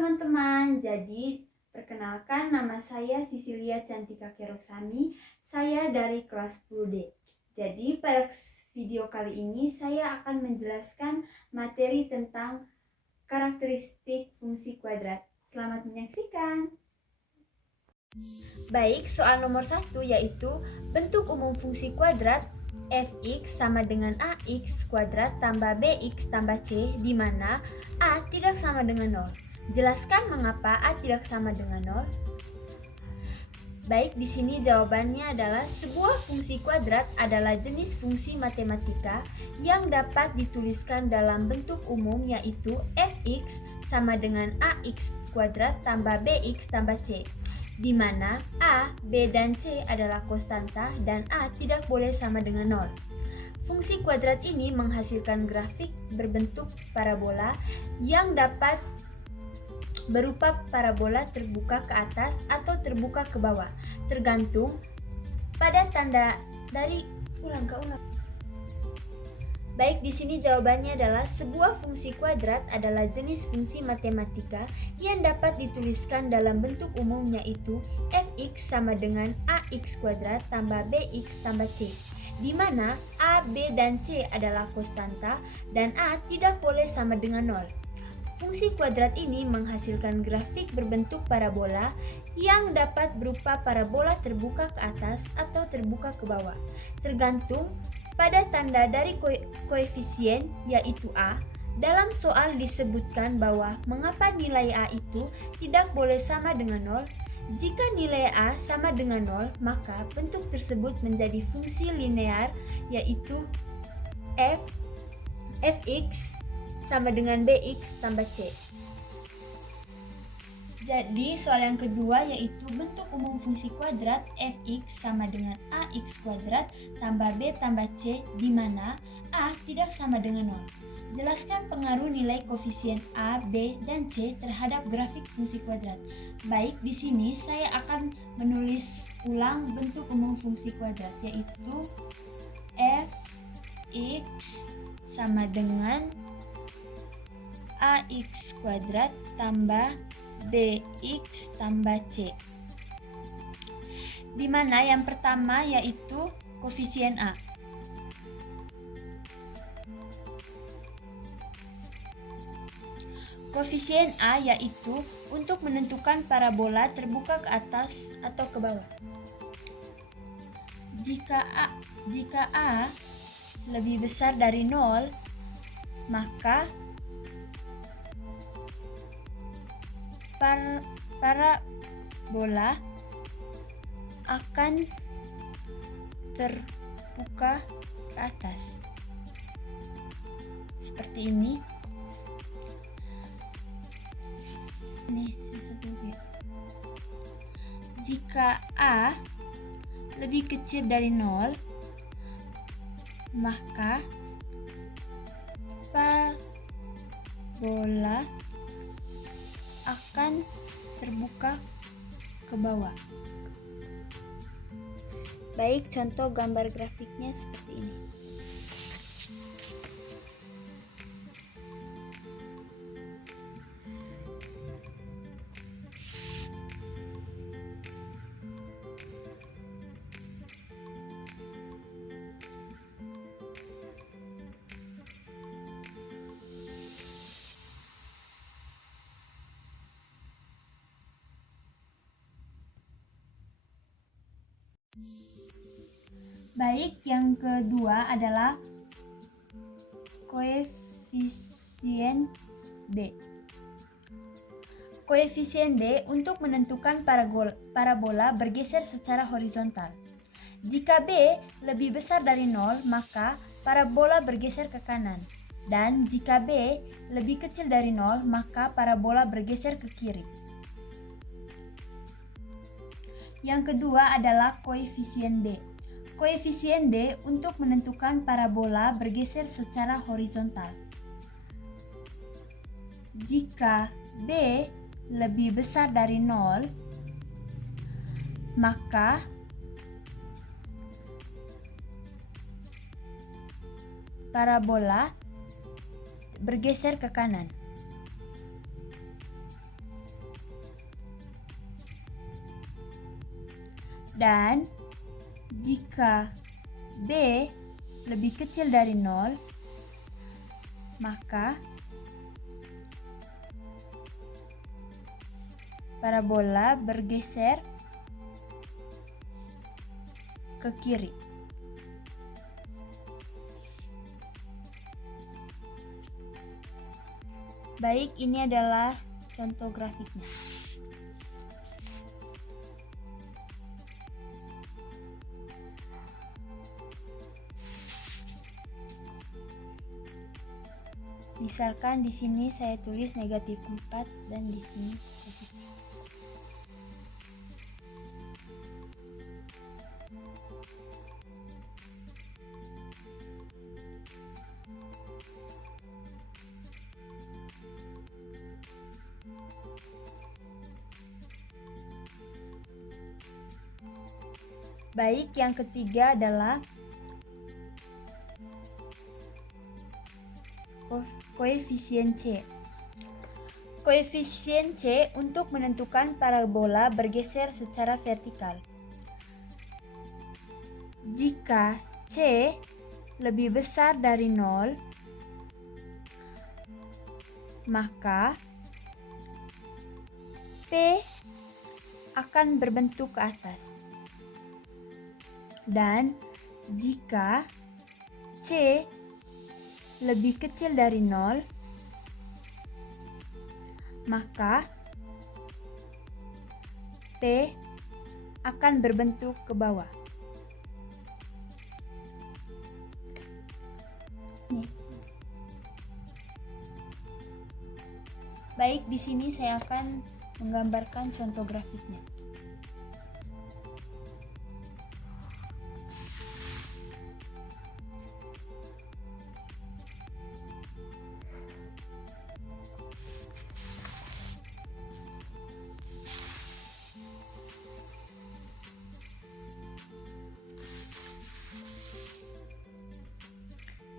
teman-teman, jadi perkenalkan nama saya Sisilia Cantika Keroksani, saya dari kelas 10D. Jadi pada video kali ini saya akan menjelaskan materi tentang karakteristik fungsi kuadrat. Selamat menyaksikan. Baik, soal nomor 1 yaitu bentuk umum fungsi kuadrat fx sama dengan ax kuadrat tambah bx tambah c, di mana a tidak sama dengan 0. Jelaskan mengapa A tidak sama dengan 0. Baik, di sini jawabannya adalah sebuah fungsi kuadrat adalah jenis fungsi matematika yang dapat dituliskan dalam bentuk umum yaitu fx sama dengan ax kuadrat tambah bx tambah c, di mana a, b, dan c adalah konstanta dan a tidak boleh sama dengan 0. Fungsi kuadrat ini menghasilkan grafik berbentuk parabola yang dapat berupa parabola terbuka ke atas atau terbuka ke bawah, tergantung pada tanda dari ulang. Baik, di sini jawabannya adalah sebuah fungsi kuadrat adalah jenis fungsi matematika yang dapat dituliskan dalam bentuk umum yaitu fx sama dengan ax kuadrat tambah bx tambah c, di mana a, b, dan c adalah konstanta dan a tidak boleh sama dengan 0. Fungsi kuadrat ini menghasilkan grafik berbentuk parabola yang dapat berupa parabola terbuka ke atas atau terbuka ke bawah, tergantung pada tanda dari koefisien yaitu A. Dalam soal disebutkan bahwa mengapa nilai A itu tidak boleh sama dengan 0. Jika nilai A sama dengan 0, maka bentuk tersebut menjadi fungsi linear yaitu fx sama dengan bx tambah c. Jadi soal yang kedua yaitu bentuk umum fungsi kuadrat fx sama dengan ax kuadrat tambah b tambah c, di mana a tidak sama dengan 0. Jelaskan pengaruh nilai koefisien a, b, dan c terhadap grafik fungsi kuadrat. Baik, di sini saya akan menulis ulang bentuk umum fungsi kuadrat yaitu fx sama dengan ax kuadrat tambah bx tambah c, di mana yang pertama yaitu koefisien a. Koefisien a yaitu untuk menentukan parabola terbuka ke atas atau ke bawah. Jika a lebih besar dari 0, maka parabola akan terbuka ke atas seperti ini. Jika A lebih kecil dari 0, maka parabola akan terbuka ke bawah. Baik, contoh gambar grafiknya seperti ini. Baik, yang kedua adalah koefisien B. Koefisien B untuk menentukan parabola bergeser secara horizontal. Jika B lebih besar dari 0, maka parabola bergeser ke kanan. Dan jika B lebih kecil dari 0, maka parabola bergeser ke kiri. Yang kedua adalah koefisien B. Koefisien B untuk menentukan parabola bergeser secara horizontal. Jika B lebih besar dari 0, maka parabola bergeser ke kanan. Dan jika B lebih kecil dari 0, maka parabola bergeser ke kiri. Baik, ini adalah contoh grafiknya. Misalkan di sini saya tulis negatif 4 dan di sini positif. Baik, yang ketiga adalah koefisien C. Koefisien C untuk menentukan parabola bergeser secara vertikal. Jika C lebih besar dari 0, maka P akan berbentuk ke atas. Dan jika C lebih kecil dari 0, maka P akan berbentuk ke bawah. Nih. Baik, di sini saya akan menggambarkan contoh grafiknya.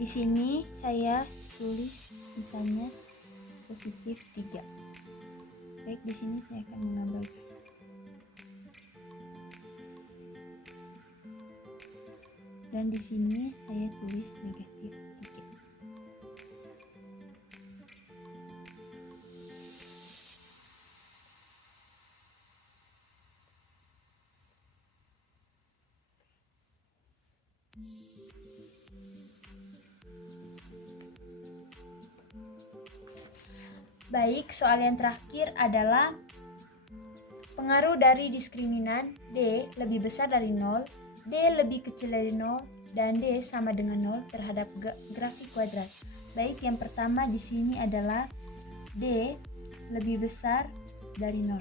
Di sini saya tulis misalnya positif 3. Baik, di sini saya akan mengambil. Dan di sini saya tulis negatif 3. Baik, soal yang terakhir adalah pengaruh dari diskriminan D lebih besar dari 0, D lebih kecil dari 0, dan D sama dengan 0 terhadap grafik kuadrat. Baik, yang pertama di sini adalah D lebih besar dari 0.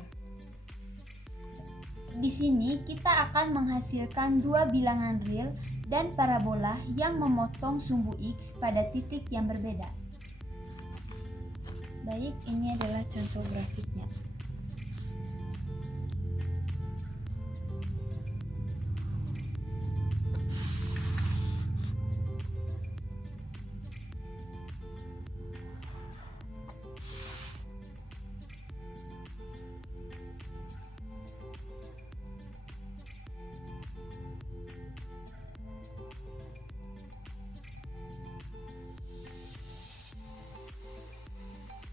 Di sini kita akan menghasilkan dua bilangan real dan parabola yang memotong sumbu X pada titik yang berbeda. Baik, ini adalah contoh grafiknya.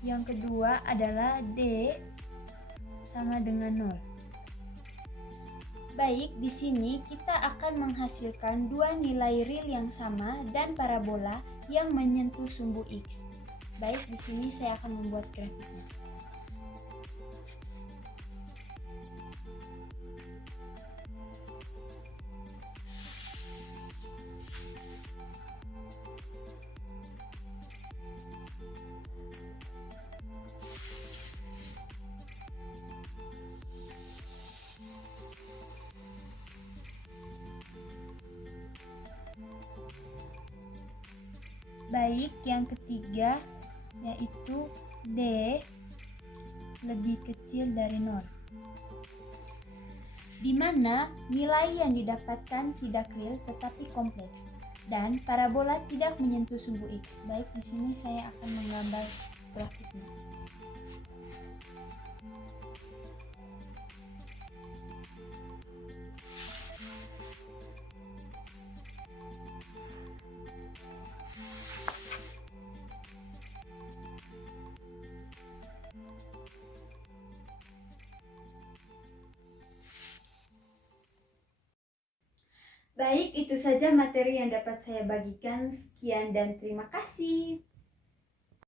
Yang kedua adalah D sama dengan 0. Baik, di sini kita akan menghasilkan dua nilai real yang sama dan parabola yang menyentuh sumbu X. Baik, di sini saya akan membuat grafiknya. Baik, yang ketiga yaitu D lebih kecil dari 0, di mana nilai yang didapatkan tidak real tetapi kompleks dan parabola tidak menyentuh sumbu X. Baik, di sini saya akan menggambar grafiknya. Baik, itu saja materi yang dapat saya bagikan. Sekian dan terima kasih.